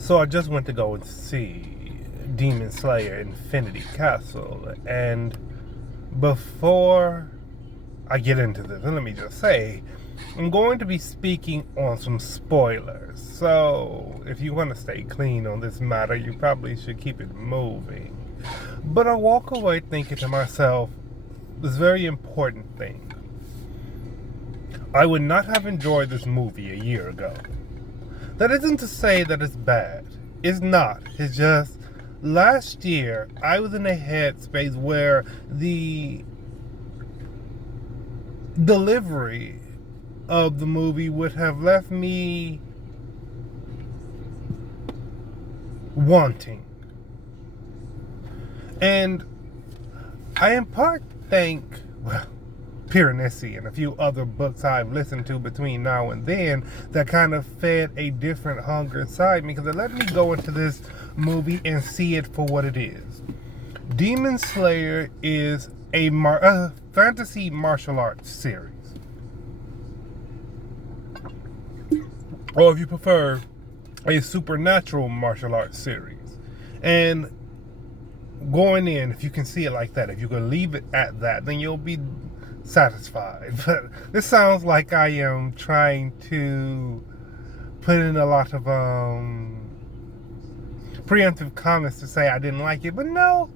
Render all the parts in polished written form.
So I just went to go and see Demon Slayer Infinity Castle, and before I get into this, let me just say, I'm going to be speaking on some spoilers. So if you want to stay clean on this matter, you probably should keep it moving. But I walk away thinking to myself, this very important thing. I would not have enjoyed this movie a year ago. That isn't to say that it's bad. It's not. It's just last year I was in a headspace where the delivery of the movie would have left me wanting. And I in part thank, well, Piranesi and a few other books I've listened to between now and then that kind of fed a different hunger inside me because it let me go into this movie and see it for what it is. Demon Slayer is a fantasy martial arts series. Or if you prefer, a supernatural martial arts series. And going in, if you can see it like that, if you can leave it at that, then you'll be satisfied. But this sounds like I am trying to put in a lot of preemptive comments to say I didn't like it, but no,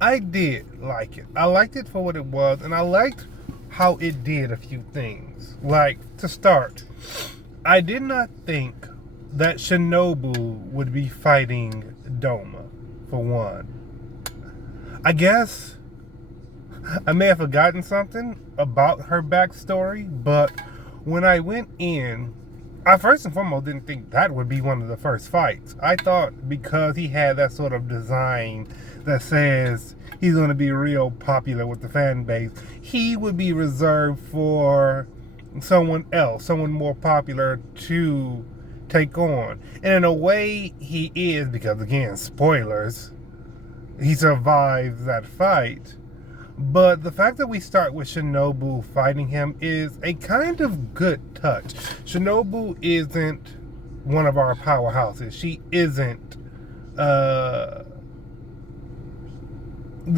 I did like it. I liked it for what it was, and I liked how it did a few things. Like, to start, I did not think that Shinobu would be fighting Doma, for one. I guess I may have forgotten something about her backstory, but when I went in, I first and foremost didn't think that would be one of the first fights. I thought because he had that sort of design that says he's going to be real popular with the fan base, he would be reserved for someone else, someone more popular to take on. And in a way, he is, because again, spoilers, he survives that fight. But the fact that we start with Shinobu fighting him is a kind of good touch. Shinobu isn't one of our powerhouses. She isn't the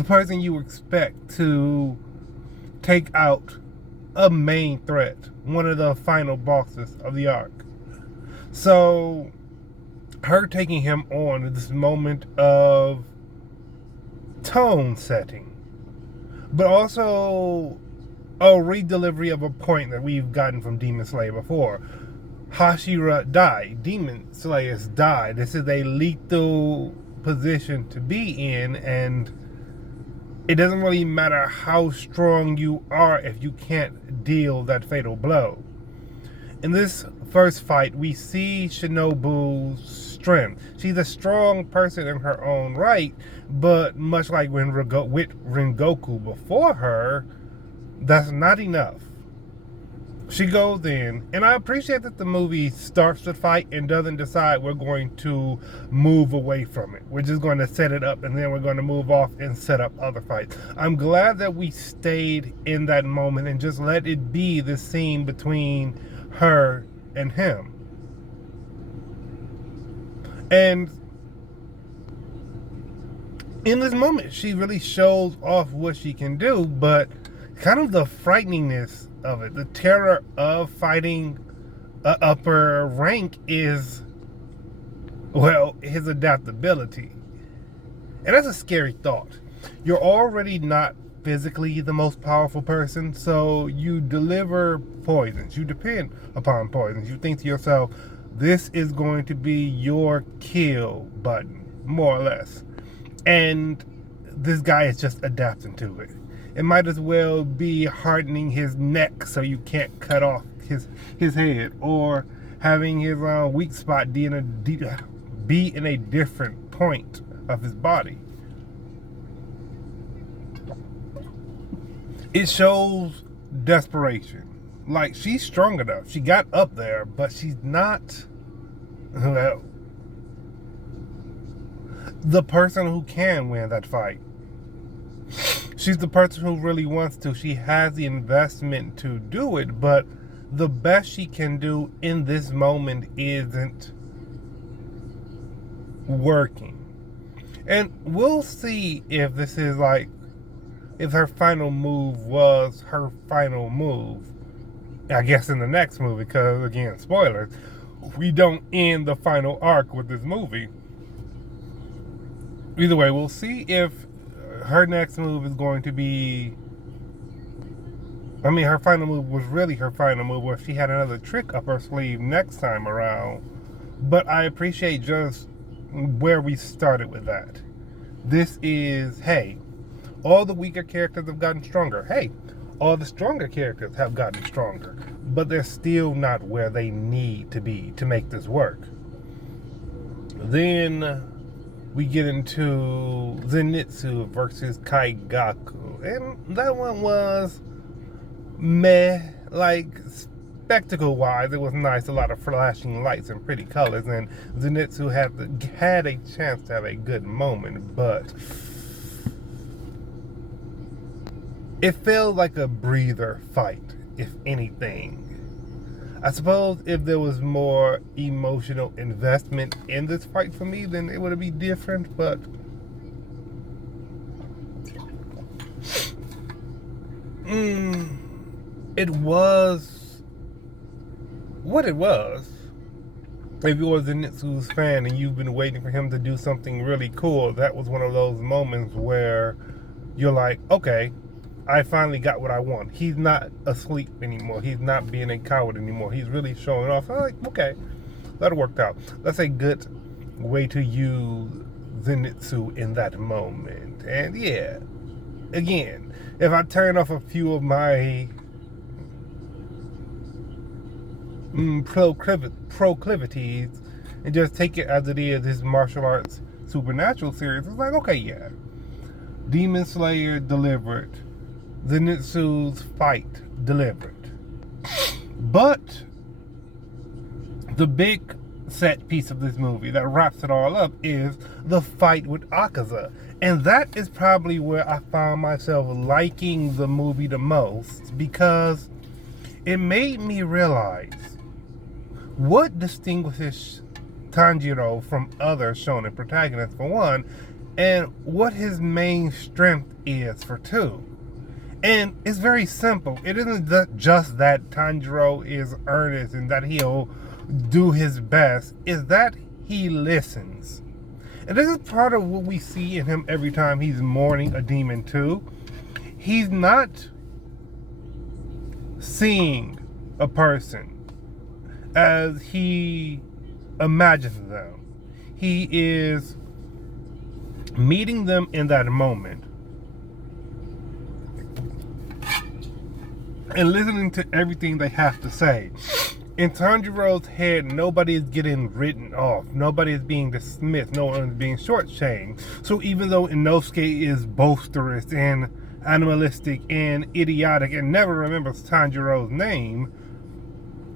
person you expect to take out a main threat, one of the final bosses of the arc. So her taking him on at this moment of tone setting, but also a re-delivery of a point that we've gotten from Demon Slayer before. Hashira died. Demon Slayers died. This is a lethal position to be in, and it doesn't really matter how strong you are if you can't deal that fatal blow. In this first fight, we see Shinobu's strength. She's a strong person in her own right, but much like with Rengoku before her, that's not enough. She goes in, and I appreciate that the movie starts the fight and doesn't decide we're going to move away from it. We're just going to set it up, and then we're going to move off and set up other fights. I'm glad that we stayed in that moment and just let it be the scene between her and him. And in this moment, she really shows off what she can do, but kind of the frighteningness of it, the terror of fighting an upper rank is, well, his adaptability. And that's a scary thought. You're already not physically the most powerful person, so you deliver poisons. You depend upon poisons. You think to yourself, this is going to be your kill button, more or less. And this guy is just adapting to it. It might as well be hardening his neck so you can't cut off his head, or having his weak spot be in a different point of his body. It shows desperation. Like, she's strong enough. She got up there, but she's not, well, the person who can win that fight. She's the person who really wants to. She has the investment to do it, but the best she can do in this moment isn't working. And we'll see if this is like, if her final move was her final move. I guess in the next movie, because again, spoilers, we don't end the final arc with this movie. Either way, we'll see if her next move is going to be, I mean, her final move was really her final move, or if she had another trick up her sleeve next time around. But I appreciate just where we started with that. This is, hey, all the weaker characters have gotten stronger. Hey, all the stronger characters have gotten stronger. But they're still not where they need to be to make this work. Then we get into Zenitsu versus Kaigaku. And that one was meh. Like, spectacle wise, it was nice. A lot of flashing lights and pretty colors. And Zenitsu had a chance to have a good moment. But it felt like a breather fight, if anything. I suppose if there was more emotional investment in this fight for me, then it would be different, but it was what it was. If you were a Zenitsu's fan and you've been waiting for him to do something really cool, that was one of those moments where you're like, okay, I finally got what I want. He's not asleep anymore. He's not being a coward anymore. He's really showing off. I'm like, okay, that worked out. That's a good way to use Zenitsu in that moment. And yeah, again, if I turn off a few of my proclivities and just take it as it is, this martial arts supernatural series, it's like, okay, yeah, Demon Slayer delivered. Zenitsu's fight delivered. But the big set piece of this movie that wraps it all up is the fight with Akaza. And that is probably where I found myself liking the movie the most, because it made me realize what distinguishes Tanjiro from other shonen protagonists, for one, and what his main strength is, for two. And it's very simple. It isn't just that Tanjiro is earnest and that he'll do his best. It's that he listens. And this is part of what we see in him every time he's mourning a demon too. He's not seeing a person as he imagines them. He is meeting them in that moment and listening to everything they have to say. In Tanjiro's head, nobody is getting written off. Nobody is being dismissed. No one is being shortchanged. So even though Inosuke is boisterous and animalistic and idiotic and never remembers Tanjiro's name,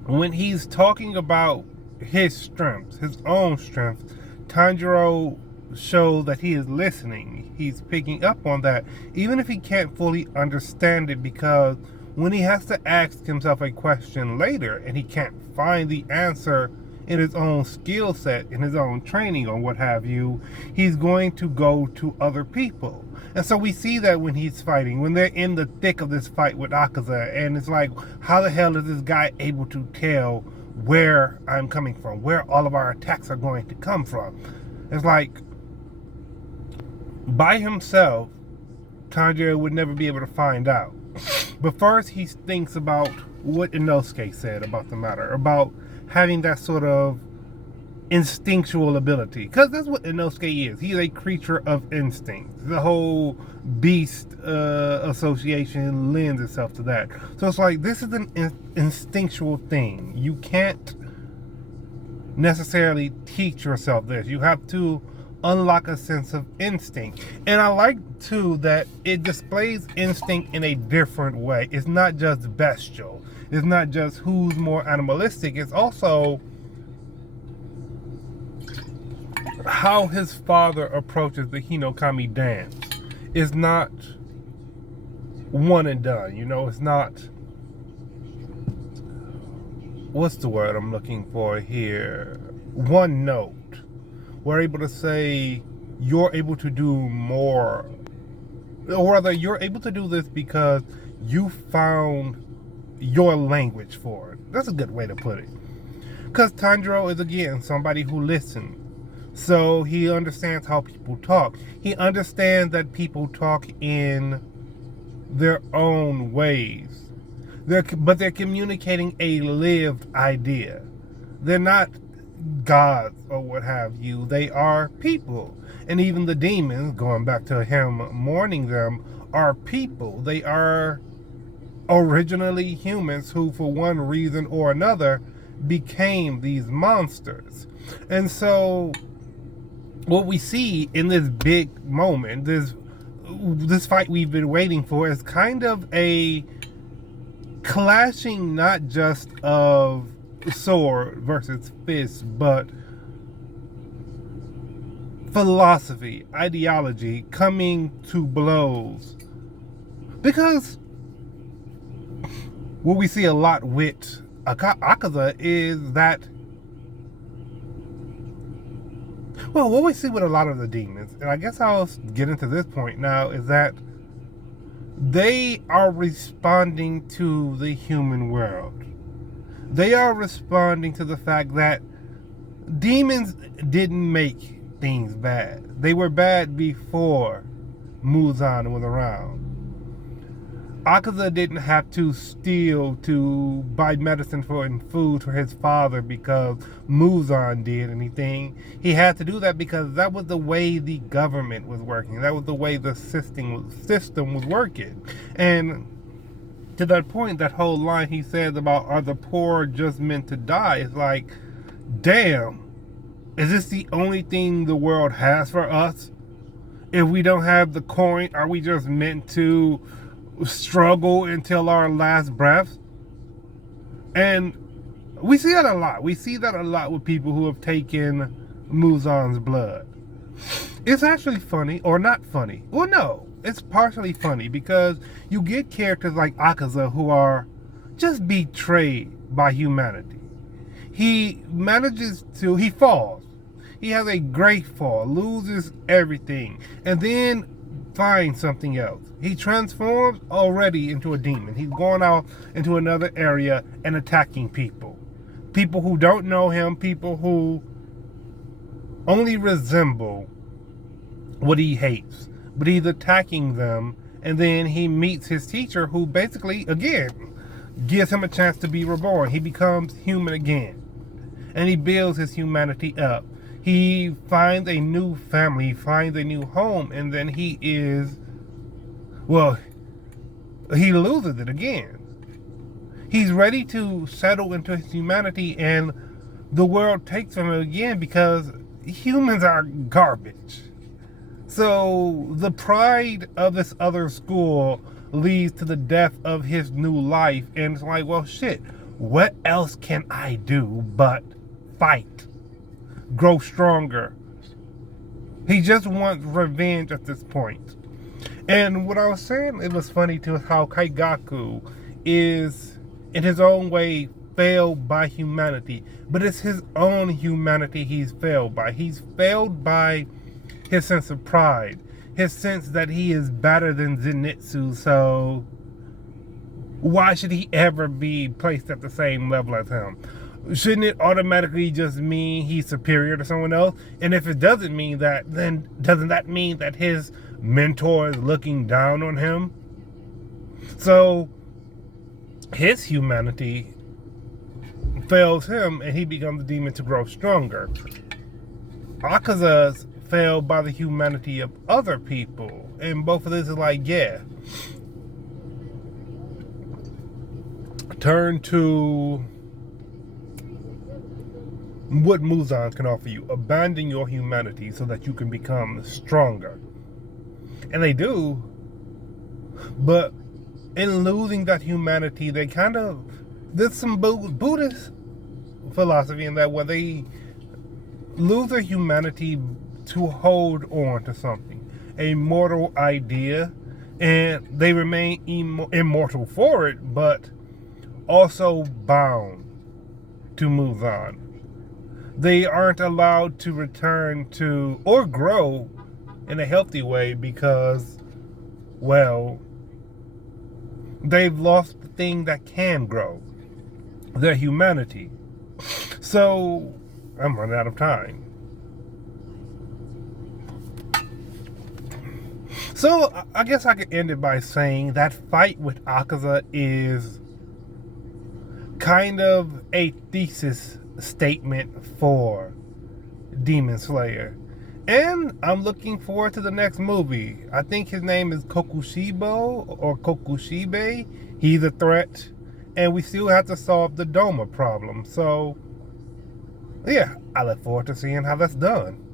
when he's talking about his strengths, his own strengths, Tanjiro shows that he is listening. He's picking up on that, even if he can't fully understand it, because when he has to ask himself a question later and he can't find the answer in his own skill set, in his own training or what have you, he's going to go to other people. And so we see that when he's fighting, when they're in the thick of this fight with Akaza, and it's like, how the hell is this guy able to tell where I'm coming from, where all of our attacks are going to come from? It's like, by himself, Tanjiro would never be able to find out. But first he thinks about what Inosuke said about the matter, about having that sort of instinctual ability, because that's what Inosuke is. He's a creature of instinct. The whole beast association lends itself to that. So it's like, this is an instinctual thing. You can't necessarily teach yourself this. You have to unlock a sense of instinct. And I like too that it displays instinct in a different way. It's not just bestial. It's not just who's more animalistic. It's also how his father approaches the Hinokami dance. It's not one and done, you know. It's not, what's the word I'm looking for here, one note. were able to say, you're able to do more, or rather, you're able to do this because you found your language for it. That's a good way to put it. Because Tanjiro is, again, somebody who listens. So he understands how people talk. He understands that people talk in their own ways. But they're communicating a lived idea. They're not gods or what have you. They are people. And even the demons, going back to him mourning them, are people. They are originally humans who, for one reason or another, became these monsters. And so what we see in this big moment, this fight we've been waiting for, is kind of a clashing not just of sword versus fist, but philosophy, ideology coming to blows. Because what we see a lot with Akaza is that, well, what we see with a lot of the demons, and I guess I'll get into this point now, is that they are responding to the human world. They are responding to the fact that demons didn't make things bad. They were bad before Muzan was around. Akaza didn't have to steal to buy medicine and food for his father because Muzan did anything. He had to do that because that was the way the government was working. That was the way the system was working. And to that point, that whole line he says about, are the poor just meant to die? It's like, damn, is this the only thing the world has for us? If we don't have the coin, are we just meant to struggle until our last breath? And we see that a lot. We see that a lot with people who have taken Muzan's blood. It's actually funny, or not funny. Well, no, it's partially funny because you get characters like Akaza who are just betrayed by humanity. He falls. He has a great fall, loses everything, and then finds something else. He transforms already into a demon. He's going out into another area and attacking people. People who don't know him, people who only resemble what he hates. But he's attacking them, and then he meets his teacher who basically, again, gives him a chance to be reborn. He becomes human again. And he builds his humanity up. He finds a new family, he finds a new home, and then he loses it again. He's ready to settle into his humanity, and the world takes from him again because humans are garbage. So the pride of this other school leads to the death of his new life, and it's like, well, shit, what else can I do but fight? Grow stronger. He just wants revenge at this point. And what I was saying, it was funny too, how Kaigaku is, in his own way, failed by humanity. But it's his own humanity he's failed by. He's failed by his sense of pride. His sense that he is better than Zenitsu, so why should he ever be placed at the same level as him? Shouldn't it automatically just mean he's superior to someone else? And if it doesn't mean that, then doesn't that mean that his mentor is looking down on him? So his humanity fails him, and he becomes a demon to grow stronger. Akaza's failed by the humanity of other people, and both of this is like, yeah. Turn to what Muzan can offer you. Abandon your humanity so that you can become stronger. And they do, but in losing that humanity, they kind of, there's some Buddhist philosophy in that, where they lose their humanity to hold on to something, a mortal idea, and they remain immortal for it, but also bound to Muzan. they aren't allowed to return to or grow in a healthy way because, well, they've lost the thing that can grow, their humanity. So, I'm running out of time. So, I guess I could end it by saying that fight with Akaza is kind of a thesis statement for Demon Slayer. And I'm looking forward to the next movie. I think his name is Kokushibo or Kokushibe. He's a threat. And we still have to solve the Doma problem. So, yeah, I look forward to seeing how that's done.